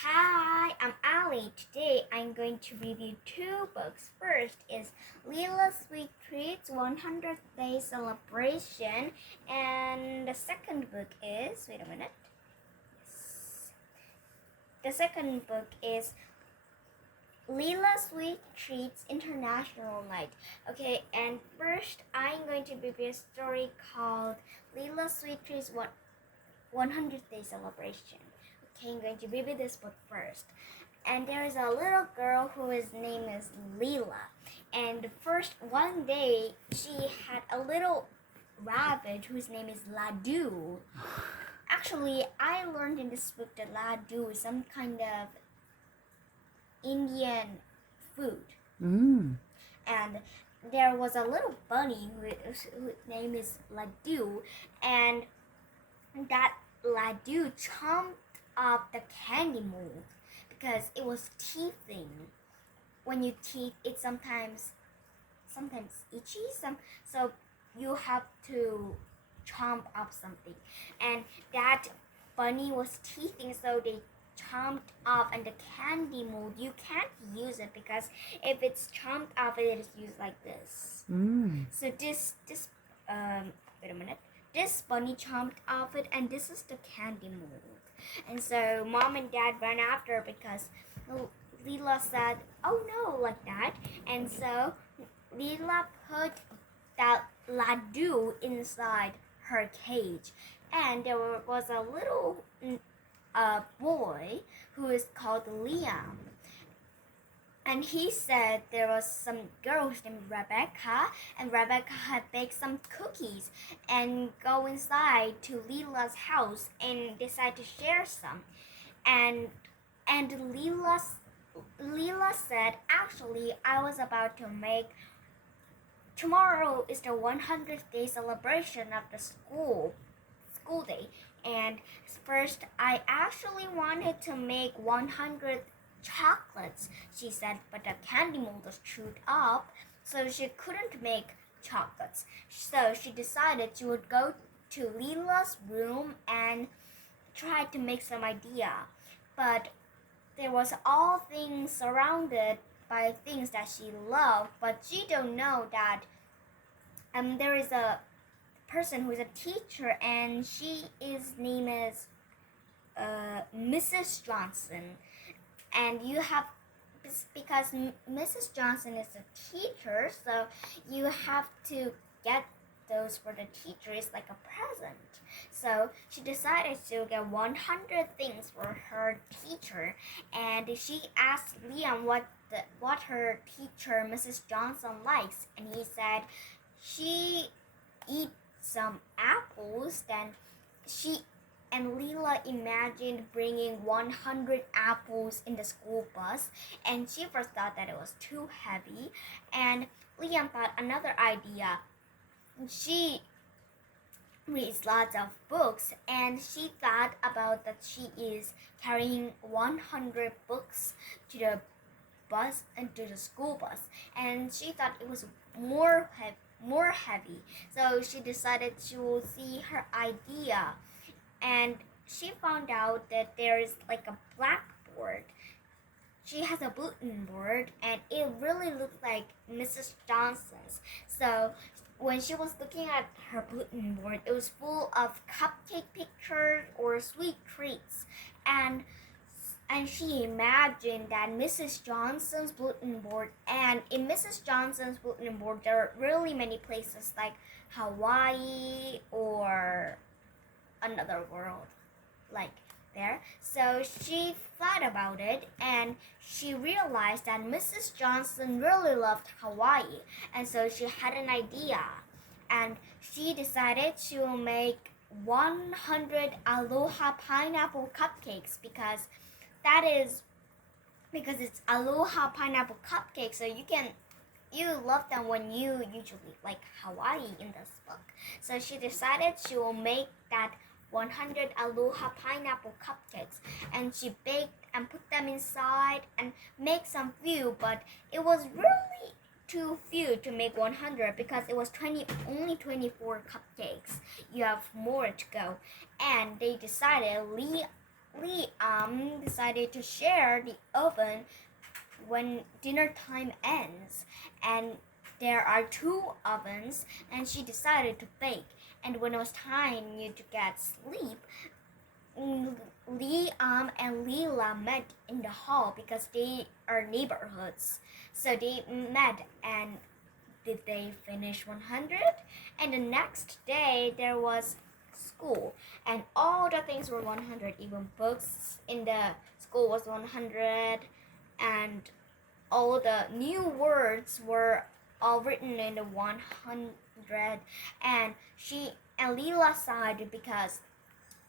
Hi, I'm Ali. Today I'm going to review two books. First is Leela's Sweet Treats 100th Day Celebration, and the second book is wait a minute. Yes. The second book is Leela's Sweet Treats International Night. Okay, and first I'm going to review a story called Leela's Sweet Treats 100th Day Celebration. Okay, I'm going to review this book first. And there is a little girl whose name is Leela. And first one day she had a little rabbit whose name is Ladu. Actually, I learned in this book that Ladu is some kind of Indian food. And there was a little bunny whose name is Ladu, and that Ladu chomped up the candy mold because it was teething. When you teeth, it sometimes itchy. So you have to chomp up something, and that bunny was teething, so they chomped off, and the candy mold you can't use it because if it's chomped off, it is used like this. So this wait a minute. This bunny chomped off it, and this is the candy mold. And so mom and dad ran after because Leela said, "Oh no," like that. And so Leela put that Ladu inside her cage, and there was a little boy who is called Liam. And he said there was some girl named Rebecca, and Rebecca had baked some cookies and go inside to Leela's house and decide to share some. And Leela said, "Actually, I was about to make. Tomorrow is the 100th day celebration of the school day, and first I actually wanted to make 100 chocolates," she said, "but the candy mold was chewed up, so she couldn't make chocolates. So she decided she would go to Leela's room and try to make some idea. But there was all things surrounded by things that she loved, but she don't know that there is a person who is a teacher, and his name is Mrs. Johnson. And you have, because Mrs. Johnson is a teacher, so you have to get those for the teacher. It's like a present. So she decided to get 100 things for her teacher, and she asked Liam what her teacher Mrs. Johnson likes, and he said she eats some apples. Then she and Leela imagined bringing 100 apples in the school bus, and she first thought that it was too heavy, and Liam thought another idea. She reads lots of books, and she thought about that she is carrying 100 books to the bus and to the school bus, and she thought it was more heavy. So she decided she will see her idea, and she found out that there is like a blackboard. She has a bulletin board, and it really looked like Mrs. Johnson's. So when she was looking at her bulletin board, it was full of cupcake pictures or sweet treats, and she imagined that Mrs. Johnson's bulletin board, and in Mrs. Johnson's bulletin board there are really many places like Hawaii or another world like there. So she thought about it, and she realized that Mrs. Johnson really loved Hawaii, and so she had an idea, and she decided she will make 100 aloha pineapple cupcakes because it's aloha pineapple cupcake, so you love them when you usually like Hawaii in this book. So she decided she will make that 100 aloha pineapple cupcakes, and she baked and put them inside and make some few, but it was really too few to make 100 because it was only 24 cupcakes. You have more to go, and they decided Liam decided to share the oven when dinner time ends, and there are 2 ovens, and she decided to bake. And when it was time to get sleep, Liam and Leela met in the hall because they are neighborhoods. So they met, and did they finish 100? And the next day there was school, and all the things were 100. Even books in the school was 100, and all the new words were all written in the 100. And Leela sighed because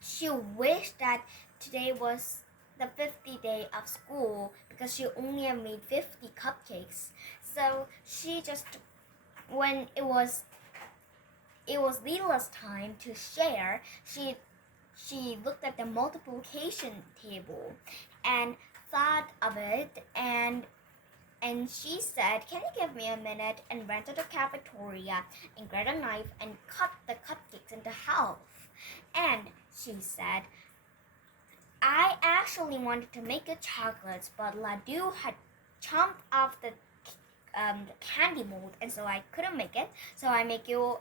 she wished that today was the 50th day of school, because she only had made 50 cupcakes. So she just, when it was Leela's time to share, she looked at the multiplication table and thought of it, and she said, "Can you give me a minute?" and went to the cafeteria and grabbed a knife and cut the cupcakes into half. And she said, "I actually wanted to make the chocolates, but Ladu had chomped off the candy mold, and so I couldn't make it. So I make you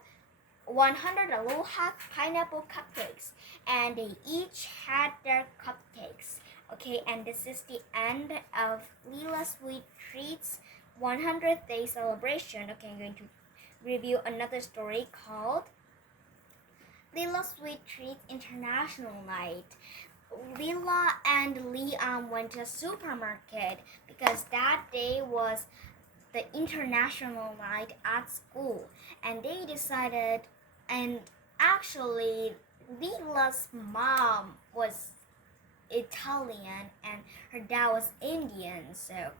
100 Aloha pineapple cupcakes." And they each had their cupcakes. Okay, and this is the end of Leela's Sweet Treats 100th Day celebration. Okay, I'm going to review another story called Leela's Sweet Treats International Night. Leela and Liam went to a supermarket because that day was the international night at school, and they decided, and actually Leela's mom was Italian and her dad was Indian, so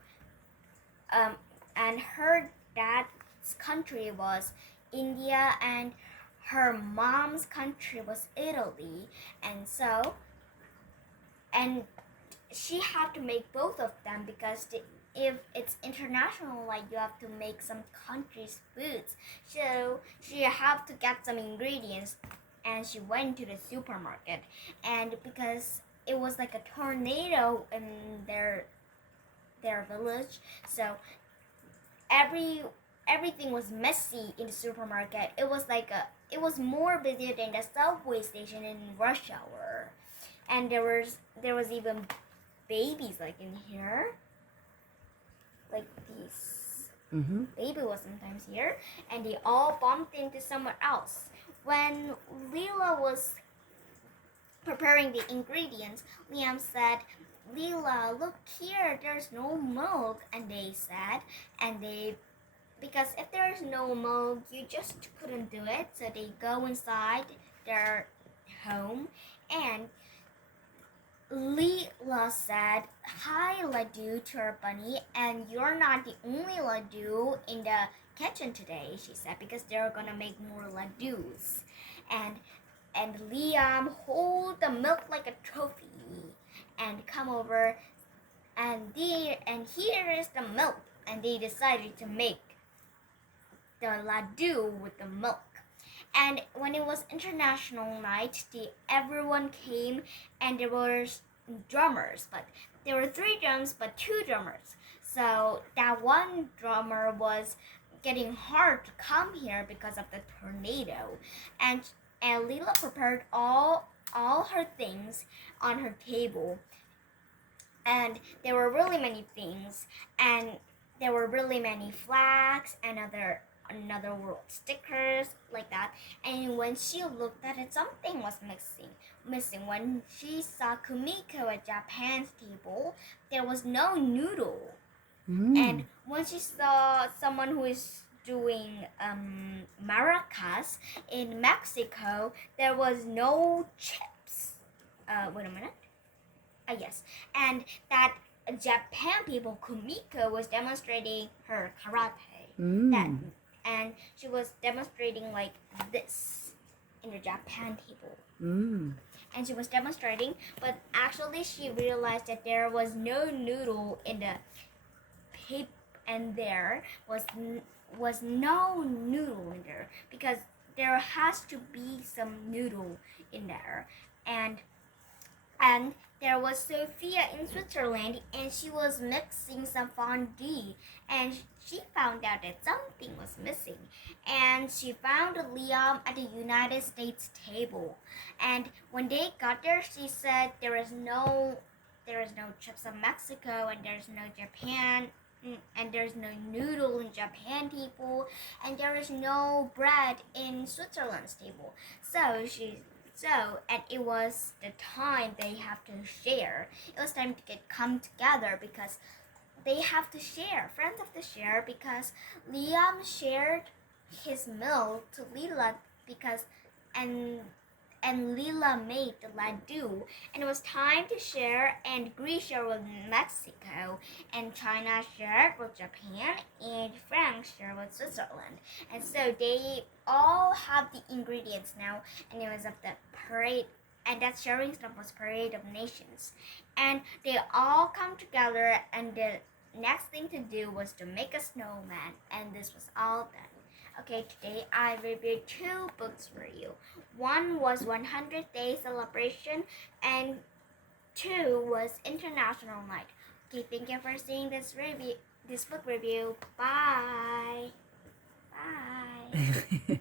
and her dad's country was India and her mom's country was Italy, and so she had to make both of them because if it's international, like, you have to make some countries' foods. So she had to get some ingredients, and she went to the supermarket. And because it was like a tornado in their village, so everything was messy in the supermarket. It was more busy than the subway station in rush hour, and there was even babies like in here, like these. Baby was sometimes here, and they all bumped into someone else. When Leela was preparing the ingredients, Liam said, "Leela, look here, there's no milk." And they said, because if there's no milk, you just couldn't do it. So they go inside their home, and Leela said, "Hi, Ladu," to her bunny, "and you're not the only Ladu in the kitchen today," she said, because they're gonna make more Ladus. And Liam hold the milk like a trophy and come over, and here is the milk, and they decided to make the Ladu with the milk. And when it was international night, everyone came, and there were drummers, but there were 3 drums but 2 drummers. So that one drummer was getting hard to come here because of the tornado, and Leela prepared all her things on her table, and there were really many things, and there were really many flags and another world stickers like that. And when she looked at it, something was missing. When she saw Kumiko at Japan's table, there was no noodle. And when she saw someone who is doing maracas in Mexico, there was no chips. Wait a minute. Yes. And that Japan people, Kumiko, was demonstrating her karate. And she was demonstrating like this in the Japan table. And she was demonstrating, but actually she realized that there was no noodle in the paper, and there was no noodle in there, because there has to be some noodle in there. And there was Sophia in Switzerland, and she was mixing some fondue, and she found out that something was missing, and she found Liam at the United States table. And when they got there, she said there is no chips of Mexico, and there's no Japan, and there's no noodle in Japan table, and there is no bread in Switzerland's table. And it was the time they have to share. It was time to come together because they have to share. Friends have to share because Liam shared his milk to Leela because and Leela made the laddu, and it was time to share, and Greece shared with Mexico, and China shared with Japan, and France shared with Switzerland. And so they all have the ingredients now, and it was of the parade, and that sharing stuff was Parade of Nations. And they all come together, and the next thing to do was to make a snowman, and this was all done. Okay, today I reviewed 2 books for you. One was 100th Day Celebration, and 2 was International Night. Okay, thank you for seeing this book review. Bye. Bye.